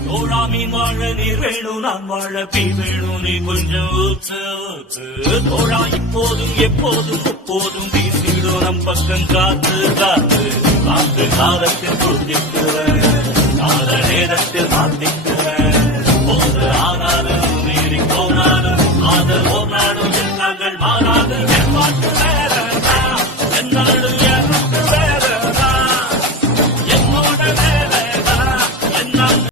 தோழா மீன் வாழ நீர் வேணும் நான் வாழ பீ வேணும் நீ கொஞ்சம் ஊத்து ஊத்து தோழா இப்போதும் எப்போதும் எப்போதும் வீசிடும் நம் பக்கம் காத்து காத்து காத்து காலத்தில் புரிஞ்சுக்கிறேன் கால நேரத்தில் மாத்திக்கிறேன் போது ஆனாலும் மீறி போனாலும் ஆதல் ஓனாலும் எண்ணங்கள் மாறாது என்னாலும்